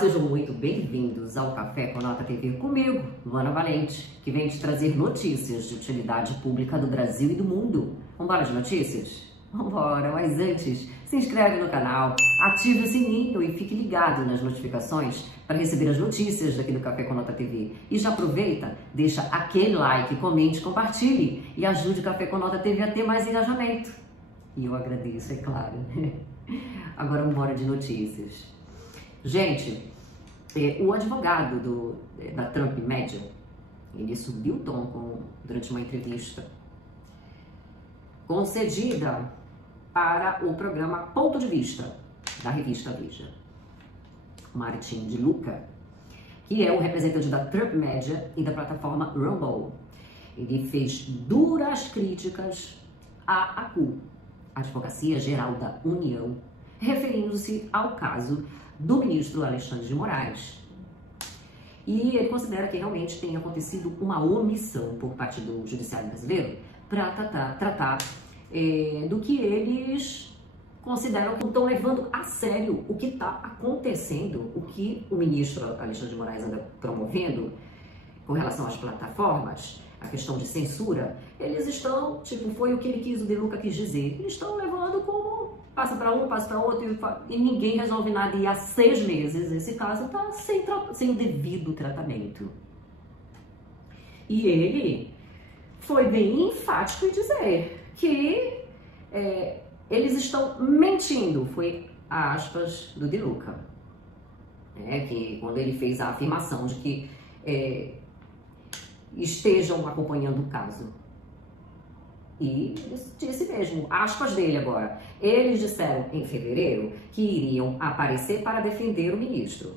sejam muito bem-vindos ao Café com Nota TV comigo, Luana Valente, que vem te trazer notícias de utilidade pública do Brasil e do mundo. Vambora de notícias? Vambora, mas antes, se inscreve no canal, ative o sininho e fique ligado nas notificações para receber as notícias daqui do Café com Nota TV. E já aproveita, deixa aquele like, comente, compartilhe e ajude o Café com Nota TV a ter mais engajamento. E eu agradeço, é claro. Agora vambora de notícias. Gente, o advogado da Trump Media, ele subiu o tom durante uma entrevista concedida para o programa Ponto de Vista, da revista Veja. Martin de Luca, que é o representante da Trump Media e da plataforma Rumble, ele fez duras críticas à ACU, Advocacia Geral da União, referindo-se ao caso do ministro Alexandre de Moraes. E ele considera que realmente tem acontecido uma omissão por parte do Judiciário brasileiro para tratar do que eles consideram que estão levando a sério o que está acontecendo, o que o ministro Alexandre de Moraes anda promovendo com relação às plataformas, a questão de censura. Eles estão, foi o que ele quis, o De Luca quis dizer, eles estão levando como passa para um, passa para outro e ninguém resolve nada. E há 6 meses esse caso está sem o devido tratamento. E ele foi bem enfático em dizer que eles estão mentindo. Foi aspas do De Luca, que quando ele fez a afirmação de que estejam acompanhando o caso. E disse mesmo, aspas dele agora, eles disseram em fevereiro que iriam aparecer para defender o ministro.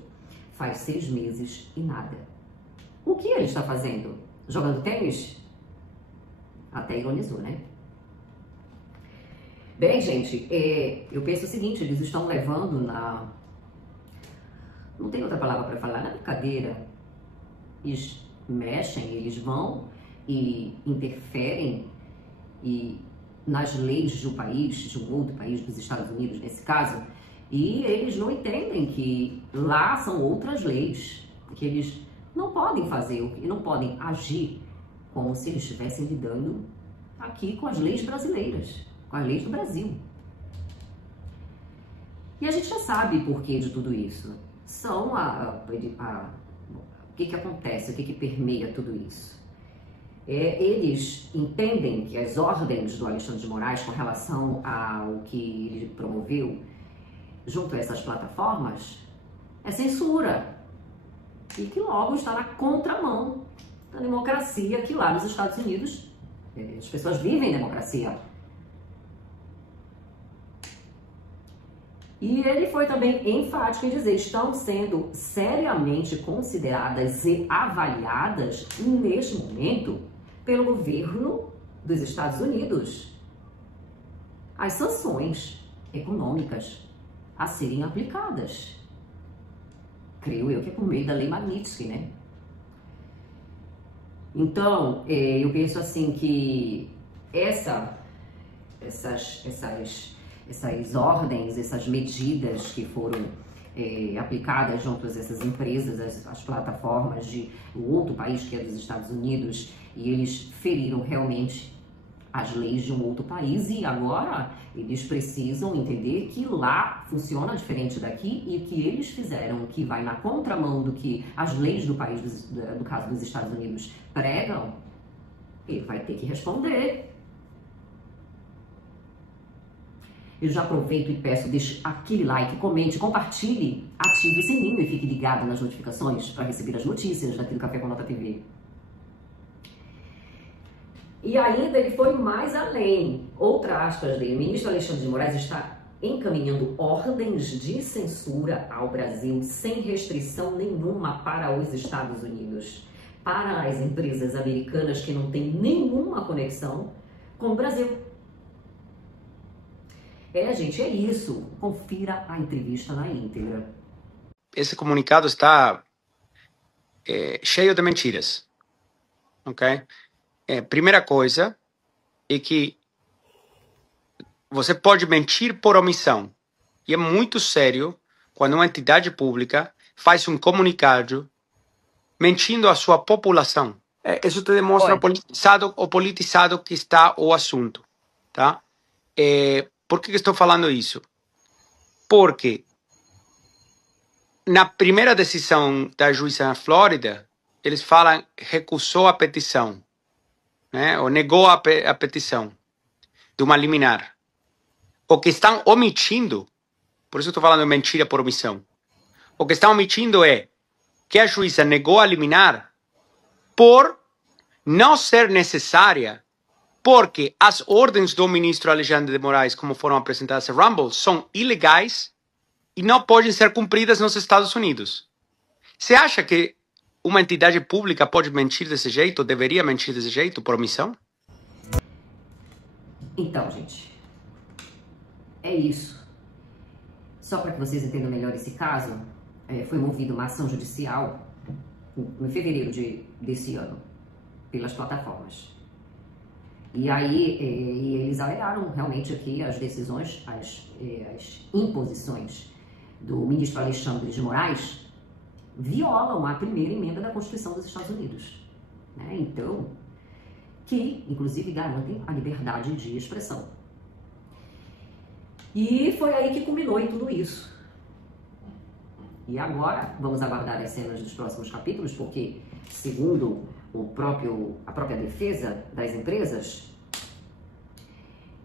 Faz 6 meses e nada. O que ele está fazendo? Jogando tênis? Até ironizou, né? Bem, gente, eu penso o seguinte, eles estão levando não tem outra palavra para falar, na brincadeira. Eles mexem, eles vão e interferem nas leis do país, de um outro país, dos Estados Unidos nesse caso, e eles não entendem que lá são outras leis, que eles não podem fazer, não podem agir como se eles estivessem lidando aqui com as leis brasileiras, com as leis do Brasil. E a gente já sabe por que de tudo isso. São o que acontece, o que permeia tudo isso. Eles entendem que as ordens do Alexandre de Moraes com relação ao que ele promoveu junto a essas plataformas é censura e que logo está na contramão da democracia, que lá nos Estados Unidos as pessoas vivem democracia. E ele foi também enfático em dizer, estão sendo seriamente consideradas e avaliadas neste momento pelo governo dos Estados Unidos as sanções econômicas a serem aplicadas. Creio eu que é por meio da lei Magnitsky, né? Então, eu penso assim que essas ordens, essas medidas que foram aplicadas junto a essas empresas, as plataformas de um outro país que é dos Estados Unidos, e eles feriram realmente as leis de um outro país, e agora eles precisam entender que lá funciona diferente daqui e que eles fizeram, que vai na contramão do que as leis do país, do caso dos Estados Unidos, pregam, ele vai ter que responder. Eu já aproveito e peço, deixe aquele like, comente, compartilhe, ative o sininho e fique ligado nas notificações para receber as notícias daqui do Café com Nota TV. E ainda ele foi mais além. Outra aspas dele, o ministro Alexandre de Moraes está encaminhando ordens de censura ao Brasil sem restrição nenhuma para os Estados Unidos, para as empresas americanas que não têm nenhuma conexão com o Brasil. Gente, é isso. Confira a entrevista na íntegra. Esse comunicado está cheio de mentiras, ok? Primeira coisa é que você pode mentir por omissão. E é muito sério quando uma entidade pública faz um comunicado mentindo à sua população. Isso te demonstra o politizado que está o assunto, tá? Por que estou falando isso? Porque na primeira decisão da juíza na Flórida, eles falam recusou a petição, né? Ou negou a petição de uma liminar. O que estão omitindo, por isso eu estou falando mentira por omissão, o que estão omitindo é que a juíza negou a liminar por não ser necessária, porque as ordens do ministro Alexandre de Moraes, como foram apresentadas a Rumble, são ilegais e não podem ser cumpridas nos Estados Unidos. Você acha que uma entidade pública pode mentir desse jeito, ou deveria mentir desse jeito, por omissão? Então, gente, é isso. Só para que vocês entendam melhor esse caso, foi movida uma ação judicial em fevereiro desse ano, pelas plataformas. E aí eles alegaram realmente aqui as decisões, as imposições do ministro Alexandre de Moraes violam a primeira emenda da Constituição dos Estados Unidos, né? Então, que inclusive garantem a liberdade de expressão. E foi aí que culminou em tudo isso. E agora, vamos aguardar as cenas dos próximos capítulos, porque, segundo a própria defesa das empresas,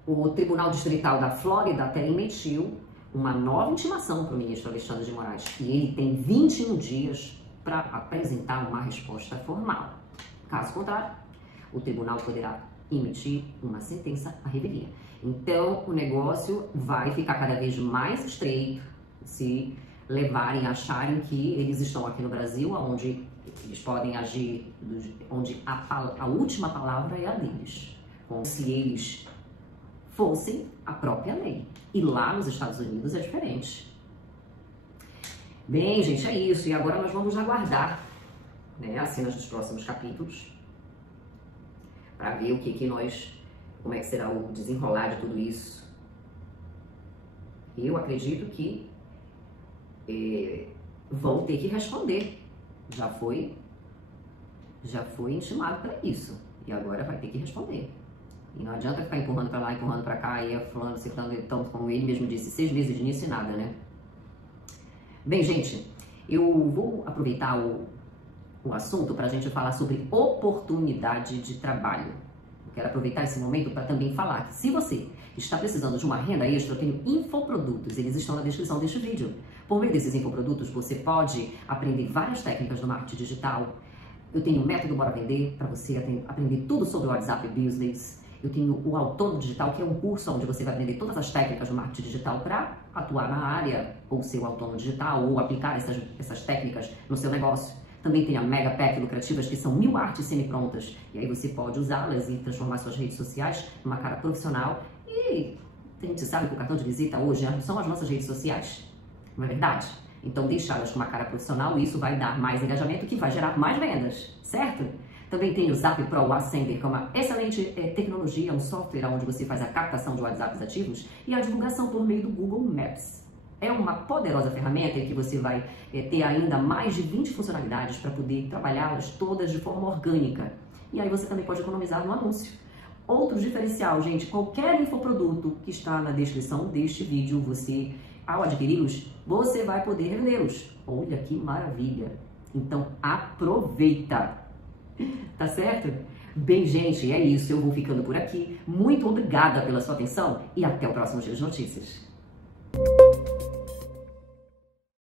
o Tribunal Distrital da Flórida até emitiu uma nova intimação para o ministro Alexandre de Moraes. E ele tem 21 dias para apresentar uma resposta formal. Caso contrário, o tribunal poderá emitir uma sentença à revelia. Então, o negócio vai ficar cada vez mais estreito se levarem a acharem que eles estão aqui no Brasil, onde eles podem agir, onde a última palavra é a deles, como se eles fossem a própria lei. E lá nos Estados Unidos é diferente. Bem, gente, é isso. E agora nós vamos aguardar, né, as cenas dos próximos capítulos para ver como é que será o desenrolar de tudo isso. Eu acredito que vão ter que responder. Já foi intimado para isso. E agora vai ter que responder. E não adianta ficar empurrando para lá, empurrando para cá, e falando, citando, então, como ele mesmo disse, 6 meses de início e nada, né? Bem, gente, eu vou aproveitar o assunto para a gente falar sobre oportunidade de trabalho. Eu quero aproveitar esse momento para também falar que se você está precisando de uma renda extra, eu tenho infoprodutos, eles estão na descrição deste vídeo. Por meio desses infoprodutos, você pode aprender várias técnicas do marketing digital. Eu tenho o método Bora Vender, para você aprender tudo sobre o WhatsApp Business. Eu tenho o Autônomo Digital, que é um curso onde você vai aprender todas as técnicas do marketing digital para atuar na área, ou ser o autônomo digital, ou aplicar essas técnicas no seu negócio. Também tem a Mega Pack Lucrativas, que são 1000 artes semi-prontas. E aí você pode usá-las e transformar suas redes sociais numa cara profissional. E a gente sabe que o cartão de visita hoje são as nossas redes sociais, não é verdade? Então deixá-las com uma cara profissional, isso vai dar mais engajamento, que vai gerar mais vendas, certo? Também tem o Zap Pro Ascender, que é uma excelente tecnologia, um software onde você faz a captação de WhatsApps ativos e a divulgação por meio do Google Maps. É uma poderosa ferramenta em que você vai ter ainda mais de 20 funcionalidades para poder trabalhá-las todas de forma orgânica. E aí você também pode economizar no anúncio. Outro diferencial, gente, qualquer infoproduto que está na descrição deste vídeo, você, ao adquiri-los, você vai poder vendê-los. Olha que maravilha! Então aproveita! Tá certo? Bem, gente, é isso. Eu vou ficando por aqui. Muito obrigada pela sua atenção e até o próximo Giro de Notícias.